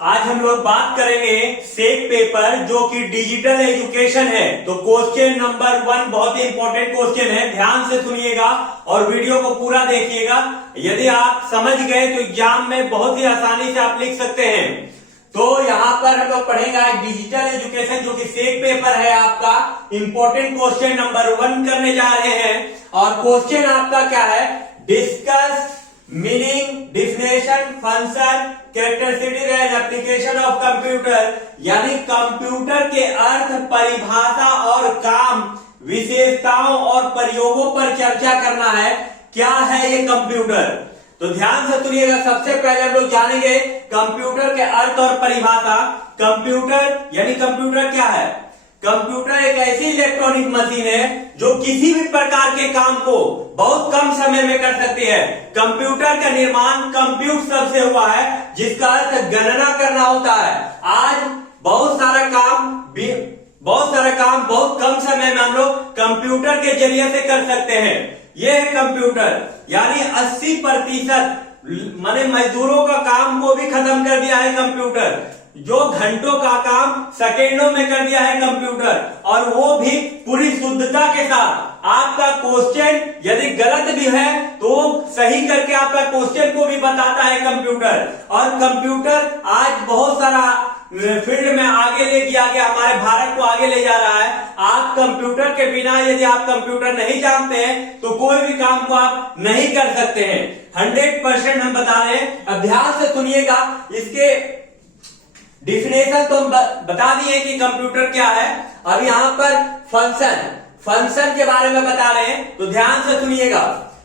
आज हम लोग बात करेंगे सेक पेपर जो कि डिजिटल एजुकेशन है। तो क्वेश्चन नंबर 1 बहुत ही इंपॉर्टेंट क्वेश्चन है, ध्यान से सुनिएगा और वीडियो को पूरा देखिएगा। यदि आप समझ गए तो एग्जाम में बहुत ही आसानी से आप लिख सकते हैं। तो यहाँ पर हम लोग पढ़ेंगे डिजिटल एजुकेशन जो कि सेक पेपर है आपका। इंपॉर्टेंट क्वेश्चन नंबर 1 करने जा रहे हैं और क्वेश्चन आपका क्या है, discuss meaning, definition, function, characteristic and application of computer, यानी कंप्यूटर के अर्थ, परिभाषा और काम, विशेषताओं और प्रयोगों पर चर्चा करना है। क्या है ये कंप्यूटर, तो ध्यान से सुनिएगा। सबसे पहले हम लोग जानेंगे कंप्यूटर के अर्थ और परिभाषा। कंप्यूटर यानी कंप्यूटर क्या है? कंप्यूटर एक ऐसी इलेक्ट्रॉनिक मशीन है जो किसी भी प्रकार के काम को बहुत कम समय में कर सकती है। कंप्यूटर का निर्माण कंप्यूट शब्द से हुआ है जिसका अर्थ गणना करना होता है। आज बहुत सारा काम बहुत कम समय में हम लोग कंप्यूटर के जरिए से कर सकते हैं। यह है कंप्यूटर, यानी 80% माने मजदूरों का काम को भी खत्म कर दिया है कंप्यूटर। जो घंटों का काम सेकेंडों में कर दिया है कंप्यूटर, और वो भी पूरी शुद्धता के साथ। आपका क्वेश्चन यदि गलत भी है तो सही करके आपका क्वेश्चन को भी बताता है कंप्यूटर। और कंप्यूटर आज बहुत सारा फील्ड में आगे ले गया गया, हमारे भारत को आगे ले जा रहा है। आप कंप्यूटर के बिना यदि आप कंप्यूटर नहीं जानते हैं तो कोई भी काम को आप नहीं कर सकते हैं। 100% हम बता रहे हैं, अब ध्यान से सुनिएगा। इसके डिफिनेशन तो हम बता दिए कि कंप्यूटर क्या है। अब यहाँ पर फंक्शन के बारे में बता रहे हैं, तो ध्यान से सुनिएगा।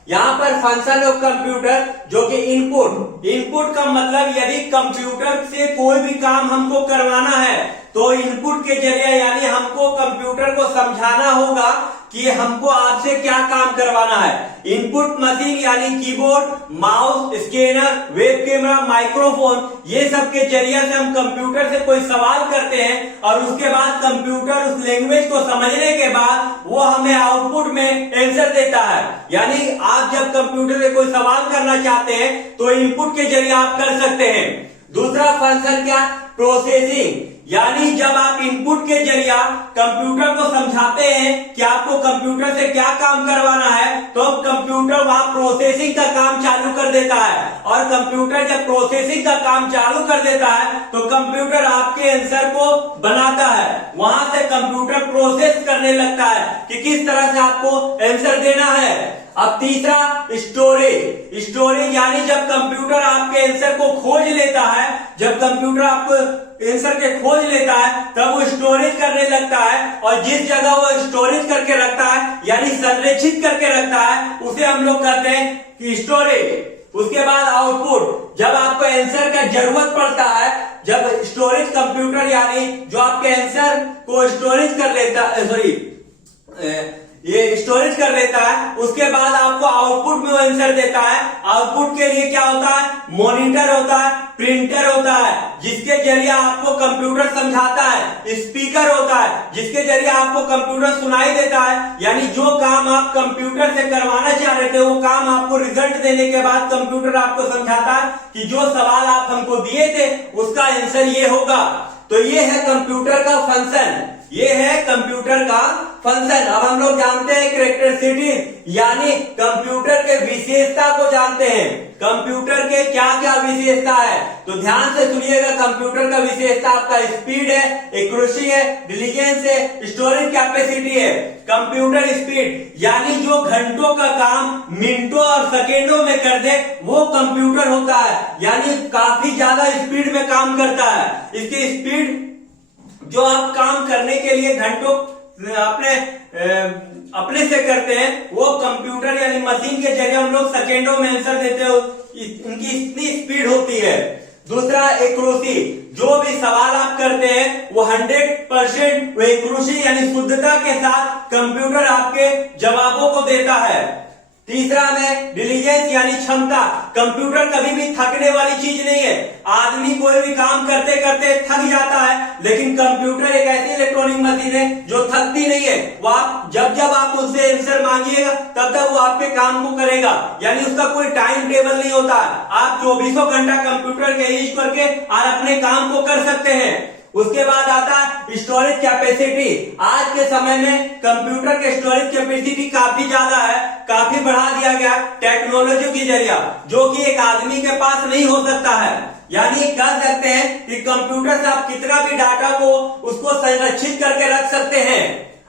यहाँ पर फंक्शन ऑफ कंप्यूटर जो कि इनपुट का मतलब यदि कंप्यूटर से कोई भी काम हमको करवाना है तो इनपुट के जरिए, यानी हमको कंप्यूटर को समझाना होगा कि हमको आपसे क्या काम करवाना है। इनपुट मशीन यानी keyboard, mouse, scanner, web camera, microphone, ये सब के जरिए से हम कंप्यूटर से कोई सवाल करते हैं और उसके बाद कंप्यूटर उस लैंग्वेज को समझने के बाद वो हमें आउटपुट में आंसर देता है। यानी आप जब कंप्यूटर से कोई सवाल करना चाहते हैं तो इनपुट के जरिए आप कर सकते हैं। दूसरा फंक्शन क्या? प्रोसेसिंग, यानी जब आप इनपुट के जरिए कंप्यूटर को समझाते हैं कि आपको कंप्यूटर से क्या काम करवाना है, तो अब कंप्यूटर वहां प्रोसेसिंग का काम चालू कर देता है। और कंप्यूटर जब प्रोसेसिंग का काम चालू कर देता है तो कंप्यूटर आपके आंसर को बनाता है। वहां से कंप्यूटर प्रोसेस करने लगता है कि किस तरह से आपको आंसर देना है। अब तीसरा स्टोरेज, यानी जब कंप्यूटर आपके आंसर को खोज लेता है, जब कंप्यूटर आपको आंसर के खोज लेता है तब वो स्टोरेज करने लगता है, और जिस जगह वो स्टोरेज करके रखता है यानी संरक्षित करके रखता है उसे हम लोग कहते हैं कि स्टोरेज। उसके बाद आउटपुट, जब आपको आंसर का जरूरत पड़ता है, जब स्टोरेज कंप्यूटर यानी जो आपके आंसर को स्टोरेज कर लेता है, ये स्टोरेज कर लेता है, उसके बाद आपको आउटपुट में वो आंसर देता है। आउटपुट के लिए क्या होता है? मॉनिटर होता है, प्रिंटर होता है जिसके जरिए आपको कंप्यूटर समझाता है, स्पीकर होता है जिसके जरिए आपको कंप्यूटर सुनाई देता है। यानी जो काम आप कंप्यूटर से करवाना चाह रहे थे वो काम आपको रिजल्ट देने के बाद कंप्यूटर आपको समझाता है कि जो सवाल आप हमको दिए थे उसका आंसर ये होगा। तो ये है कंप्यूटर का फंक्शन, ये है कंप्यूटर का फंक्शन। अब हम लोग जानते हैं कैरेक्टरिस्टिक, यानी कंप्यूटर के विशेषता को जानते हैं। कंप्यूटर के क्या क्या विशेषता है, तो ध्यान से सुनिएगा। कंप्यूटर का विशेषता आपका स्पीड है, एक्यूरेसी है, डिलीजेंस है, स्टोरेज कैपेसिटी है। कंप्यूटर स्पीड, यानी जो घंटों का काम मिनटों और सेकेंडों में कर दे वो कंप्यूटर होता है, यानी काफी ज्यादा स्पीड में काम करता है। इसकी स्पीड जो आप काम करने के लिए घंटों अपने से करते हैं वो कंप्यूटर यानी मशीन के जरिए हम लोग सेकेंडों में आंसर देते हैं, उनकी इतनी स्पीड होती है। दूसरा एक्यूरेसी, जो भी सवाल आप करते हैं वो 100% एक्यूरेसी यानी शुद्धता के साथ कंप्यूटर आपके जवाबों को देता है। तीसरा में डिलीजेंस यानी क्षमता। कंप्यूटर कभी भी थकने वाली चीज नहीं है। आदमी कोई भी काम करते करते थक जाता है, लेकिन कंप्यूटर एक ऐसी इलेक्ट्रॉनिक मशीन है जो थकती नहीं है। वो आप जब जब आप उससे आंसर मांगिएगा तब तक वो आपके काम को करेगा, यानी उसका कोई टाइम टेबल नहीं होता। आप 24 घंटा कंप्यूटर के यूज करके और अपने काम को कर सकते हैं। उसके बाद आता है स्टोरेज कैपेसिटी। आज के समय में कंप्यूटर के स्टोरेज कैपेसिटी काफी ज्यादा है, काफी बढ़ा दिया गया टेक्नोलॉजी के जरिए, जो कि एक आदमी के पास नहीं हो सकता है। यानी कह सकते हैं कि कंप्यूटर से आप कितना भी डाटा को उसको संरक्षित करके रख सकते हैं।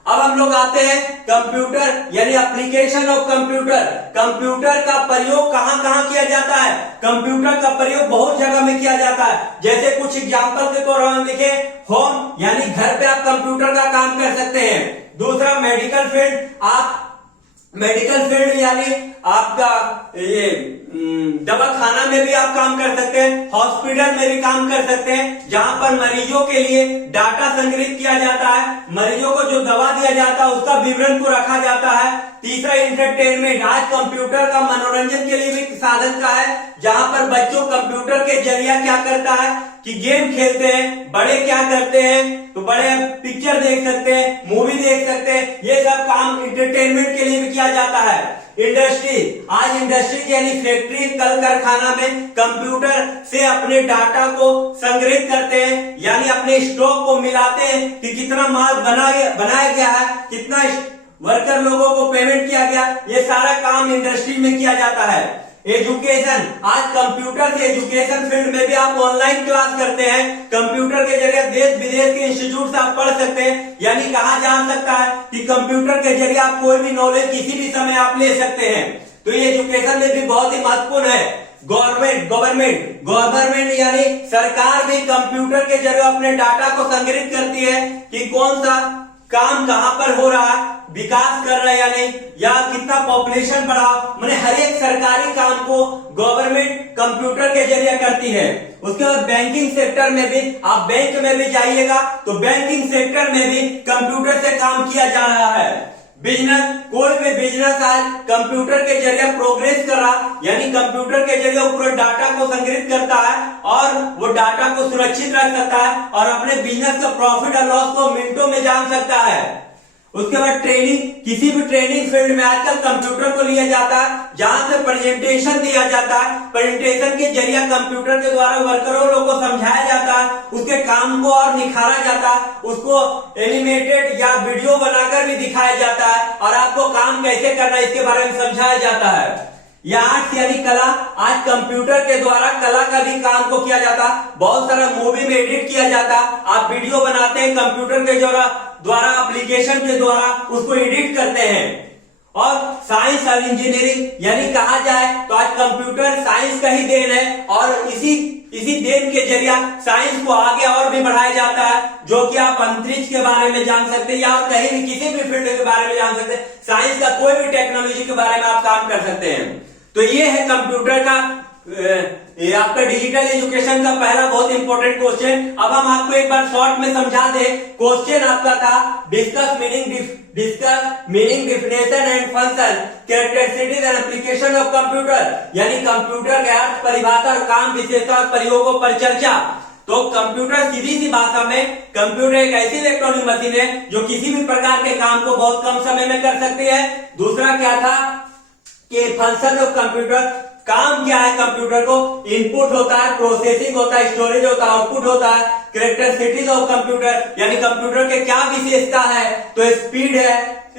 अब हम लोग आते हैं कंप्यूटर यानी एप्लीकेशन ऑफ कंप्यूटर। कंप्यूटर का प्रयोग कहां कहां किया जाता है? कंप्यूटर का प्रयोग बहुत जगह में किया जाता है। जैसे कुछ एग्जांपल के तौर पर लिखे, होम यानी घर पे आप कंप्यूटर का काम कर सकते हैं। दूसरा मेडिकल फील्ड, आप मेडिकल फील्ड यानी आपका ये दवाखाना में भी आप काम कर सकते हैं, हॉस्पिटल में भी काम कर सकते हैं, जहां पर मरीजों के लिए डाटा संग्रहित किया जाता है, मरीजों को जो दवा दिया जाता है उसका विवरण को रखा जाता है। तीसरा इंटरटेनमेंट, आज कंप्यूटर का मनोरंजन के लिए भी साधन का है, जहां पर बच्चों कंप्यूटर के जरिए क्या करता है कि गेम खेलते हैं। बड़े क्या करते हैं तो बड़े पिक्चर देख सकते हैं, मूवी देख सकते हैं, ये सब काम इंटरटेनमेंट के लिए भी किया जाता है। इंडस्ट्री, आज इंडस्ट्री यानी फैक्ट्री कल कारखाना में कंप्यूटर से अपने डाटा को संग्रहित करते हैं, यानी अपने स्टॉक को मिलाते हैं कि कितना माल बनाया गया है, कितना वर्कर लोगों को पेमेंट किया गया, ये सारा काम इंडस्ट्री में किया जाता है। एजुकेशन, आज कंप्यूटर के एजुकेशन फील्ड में भी आप ऑनलाइन क्लास करते हैं। कंप्यूटर के जरिए देश विदेश के इंस्टीट्यूट से आप पढ़ सकते हैं, यानी कहा जा सकता है कि कंप्यूटर के जरिए आप कोई भी नॉलेज किसी भी समय आप ले सकते हैं। तो ये एजुकेशन में भी बहुत ही महत्वपूर्ण है। गवर्नमेंट यानी सरकार भी कंप्यूटर के जरिए अपने डाटा को संग्रहित करती है कि कौन सा काम कहां पर हो रहा है, विकास कर रहा है या नहीं, या कितना पॉपुलेशन बढ़ा, मैंने हर एक सरकारी काम को गवर्नमेंट कंप्यूटर के जरिए करती है। उसके बाद बैंकिंग सेक्टर में भी, आप बैंक में भी जाइएगा तो बैंकिंग सेक्टर में भी कंप्यूटर से काम किया जा रहा है। बिजनेस, कोई भी बिजनेस आज कंप्यूटर के जरिए प्रोग्रेस कर रहा, यानी कंप्यूटर के जरिए वो पूरे डाटा को संग्रहित करता है और वो डाटा को सुरक्षित रख सकता है और अपने बिजनेस का प्रॉफिट और लॉस को मिनटों में जान सकता है। उसके बाद ट्रेनिंग, किसी भी ट्रेनिंग फील्ड में आजकल कंप्यूटर को लिया जाता है, जहां से प्रेजेंटेशन दिया जाता है। प्रेजेंटेशन के जरिए कंप्यूटर के द्वारा वर्करों को समझाया जाता है, उसके काम को और निखारा जाता है, उसको एनिमेटेड या वीडियो बनाकर भी दिखाया जाता है और आपको काम कैसे करना है इसके बारे में समझाया जाता है। या आर्ट्स यानी कला, आज कंप्यूटर के द्वारा कला का भी काम को किया जाता, बहुत सारा मूवी में एडिट किया जाता, आप वीडियो बनाते हैं कंप्यूटर के द्वारा एप्लीकेशन के द्वारा उसको एडिट करते हैं। और साइंस और इंजीनियरिंग यानी कहा जाए तो आज कंप्यूटर साइंस का ही देन है और इसी देन के जरिए साइंस को आगे और भी बढ़ाया जाता है, जो कि आप अंतरिक्ष के बारे में जान सकते हैं या कहीं भी किसी भी फील्ड के बारे में जान सकते हैं। साइंस का कोई भी टेक्नोलॉजी के बारे में आप काम कर सकते हैं। तो ये है कंप्यूटर का ये आपका डिजिटल एजुकेशन का पहला बहुत इंपॉर्टेंट क्वेश्चन। अब हम आपको एक बार शॉर्ट में समझा दें। क्वेश्चन आपका था discuss meaning definition and function characteristics and application of computer, यानी कंप्यूटर के अर्थ, परिभाषा और काम विशेषता और प्रयोगों पर चर्चा। तो कंप्यूटर सीधी सी भाषा में कंप्यूटर एक ऐसी इलेक्ट्रॉनिक मशीन है जो किसी भी प्रकार के काम को बहुत कम समय में कर सकती है। दूसरा क्या था कि फंक्शन ऑफ कंप्यूटर, काम क्या है कंप्यूटर को, इनपुट होता है, प्रोसेसिंग होता है, स्टोरेज होता है, आउटपुट होता है। कैरेक्टरिस्टिक्स ऑफ कंप्यूटर यानी कंप्यूटर के क्या विशेषता है, तो स्पीड है,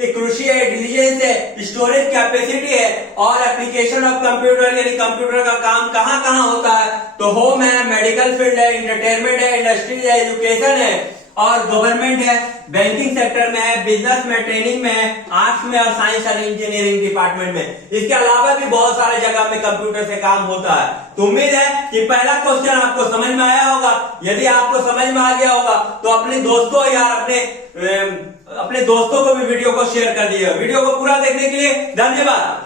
कृषि है, डिलीजेंस है, स्टोरेज कैपेसिटी है और एप्लीकेशन ऑफ कंप्यूटर यानी कंप्यूटर का काम कहां कहां होता है। तो होम है, मेडिकल फील्ड है, इंटरटेनमेंट है, इंडस्ट्री है, एजुकेशन है और गवर्नमेंट है, बैंकिंग सेक्टर में है, बिजनेस में, ट्रेनिंग में है, आर्ट्स में और साइंस और इंजीनियरिंग डिपार्टमेंट में। इसके अलावा भी बहुत सारे जगह में कंप्यूटर से काम होता है। तो उम्मीद है कि पहला क्वेश्चन आपको समझ में आया होगा। यदि आपको समझ में आ गया होगा तो अपने दोस्तों या अपने दोस्तों को भी वीडियो को शेयर कर दिए। वीडियो को पूरा देखने के लिए धन्यवाद।